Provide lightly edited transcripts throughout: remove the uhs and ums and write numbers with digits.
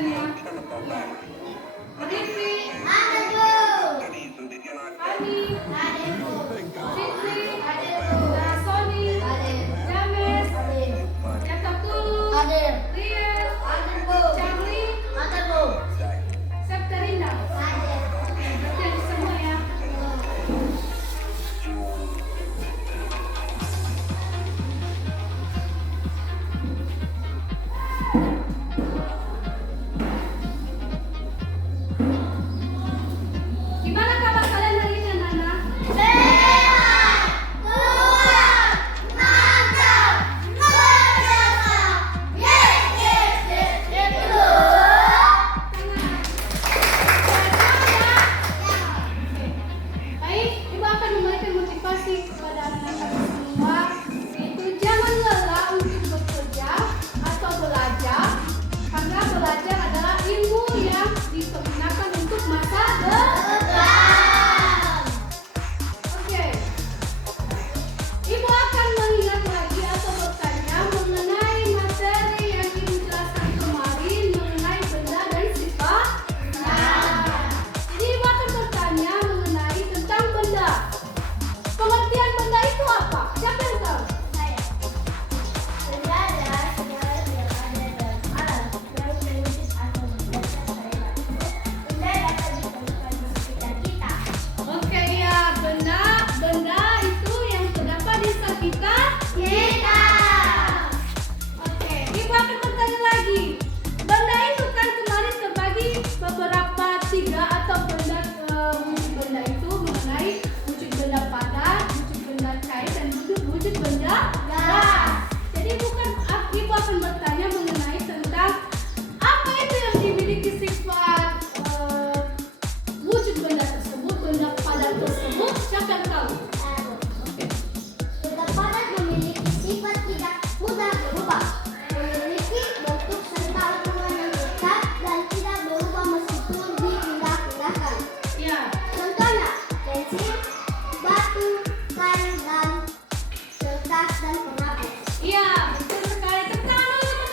ya. Rifki, Ada Bu. Ani, Ada Bu. Fitri, Ada Bu. Sony, Ada. James, Ada. Catat Tulus, Ada. Riel, Ada Bu. Charlie, Ada Bu. Septerina. Ada. Berarti ada semua ya. Gimana kabar kalian hari ini, anak-anak? Sehat, kuat, mantap, luar biasa. Yes, yes, yes, yes. Baik, Ibu akan memberikan motivasi kepada anak-anak semua, yaitu jangan lelah untuk bekerja atau belajar, karena belajar adalah ilmu yang digunakan untuk masa depan. Oke, Ibu akan mengingat lagi atau bertanya mengenai materi yang Ibu jelaskan kemarin mengenai benda dan sifatnya. Jadi Ibu akan bertanya mengenai tentang benda. Pengertian benda itu apa? Siapa yang tahu? Saya. Benda adalah segala yang ada dalam alam yang berwujud atau berdasar syariat. Benda dapat ditemukan di sekitar kita. Oke ya, benda itu yang terdapat di sekitar Kita. Oke, Ibu akan bertanya lagi. Benda itu kan kemarin terbagi beberapa tiga atau benda wujud benda itu mengenai wujud benda padat, wujud benda cair, dan wujud benda gas. Jadi Ibu akan bertanya mengenai tentang apa itu yang dimiliki sifat wujud benda tersebut, benda padat tersebut. Siapa yang tahu? Oke. Benda padat memiliki sifat tidak mudah berubah, memiliki bentuk serta ukuran yang tetap dan tidak berubah meskipun dipindah-pindahkan. Ya. Contohnya, pensil, batu, kayu, dan kertas dan penghapus. Iya, betul sekali. Tepuk tangan dulu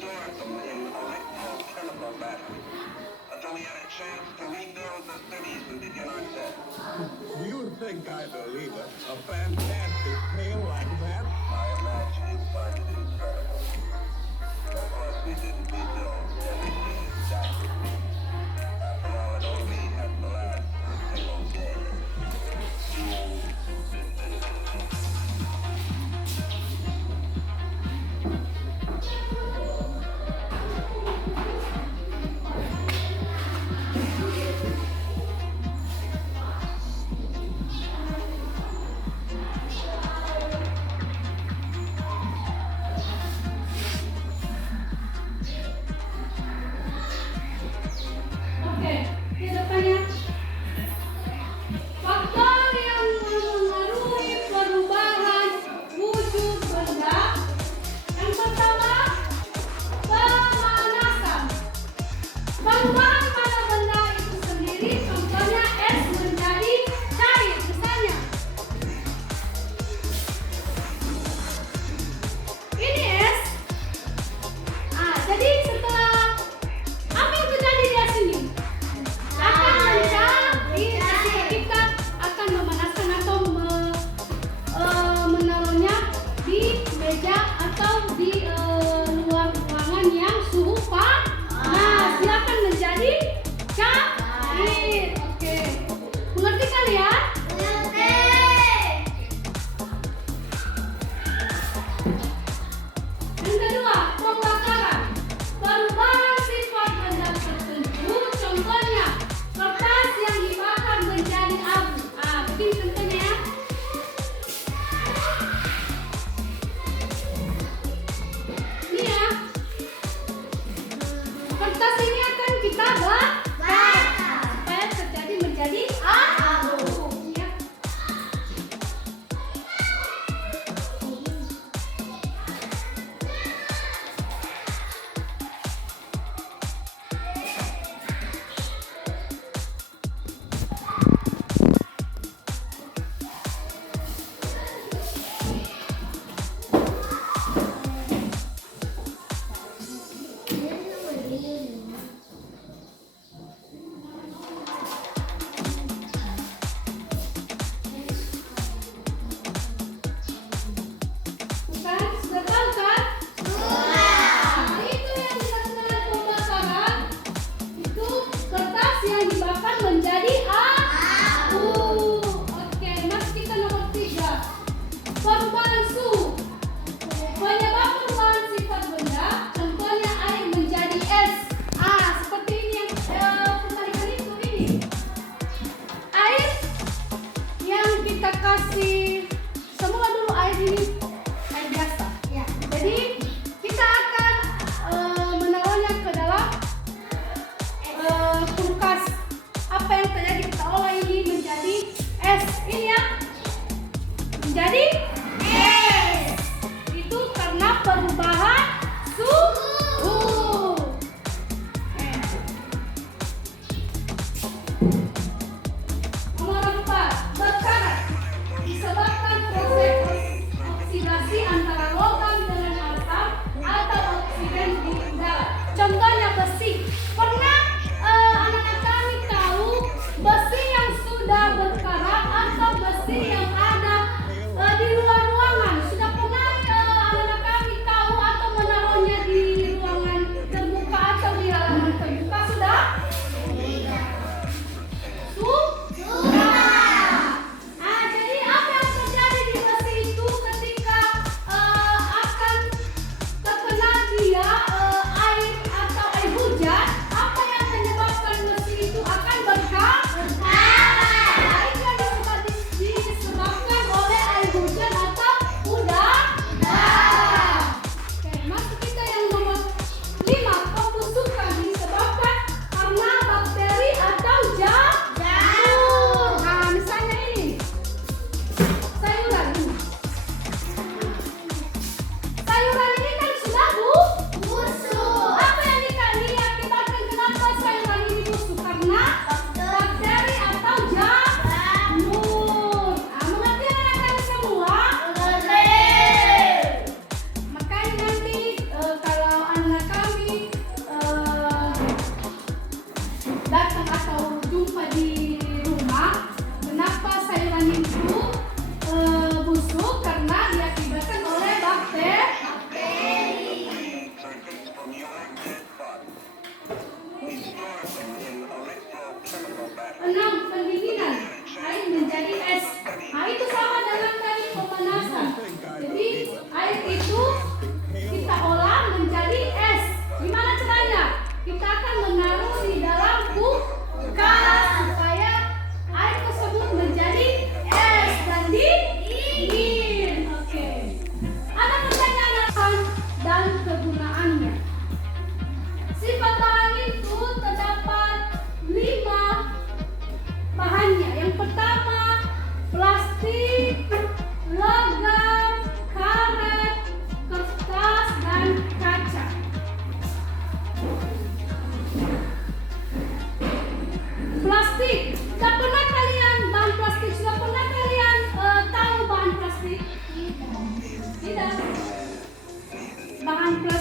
stored them in electrochemical batteries until we had a chance to rebuild the cities and begin our set. You think I believe it? A fantastic tale like that? I imagine you find it incredible. Of course, we didn't rebuild everything exactly. After all, it only had to last a single day.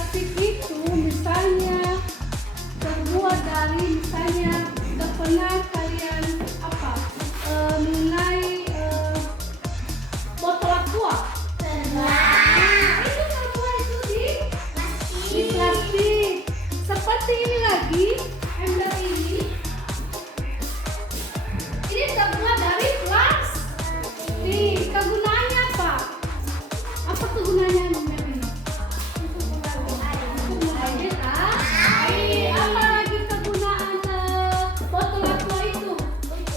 plastik itu misalnya terbuat dari misalnya pernah kalian apa mengenai botol aqua. Nah, itu terbuat itu di plastik. Seperti ini lagi ember ini. Ini terbuat dari plastik. Kegunaannya apa? Apa kegunaannya ember ini? Air, air. Apa lagi kegunaan botol aqua itu?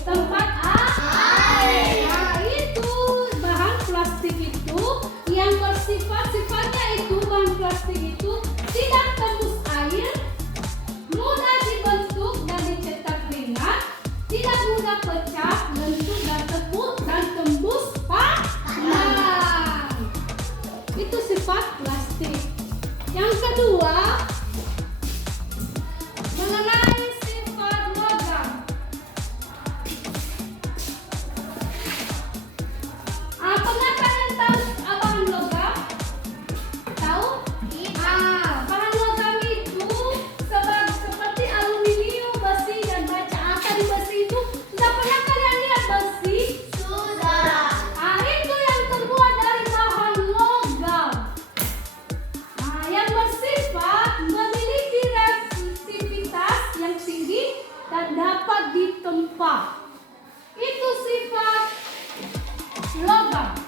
Tempat air. Nah, itu bahan plastik itu yang sifatnya itu bahan plastik itu tidak tembus air, mudah dibentuk dan dicetak ringan, tidak mudah pecah, lentur dan tepuk dan tembus panas. Itu sifat plastik. Yang kedua, mengenai sifat logam. Pernah kalian tahu bahan logam? Tahu? Bahan logam itu seperti aluminium, besi dan baja. Tadi besi itu sudah pernah kalian lihat besi? Itu yang terbuat dari bahan logam. Yang bersifat memiliki resistivitas yang tinggi dan dapat ditempa. Itu sifat logam.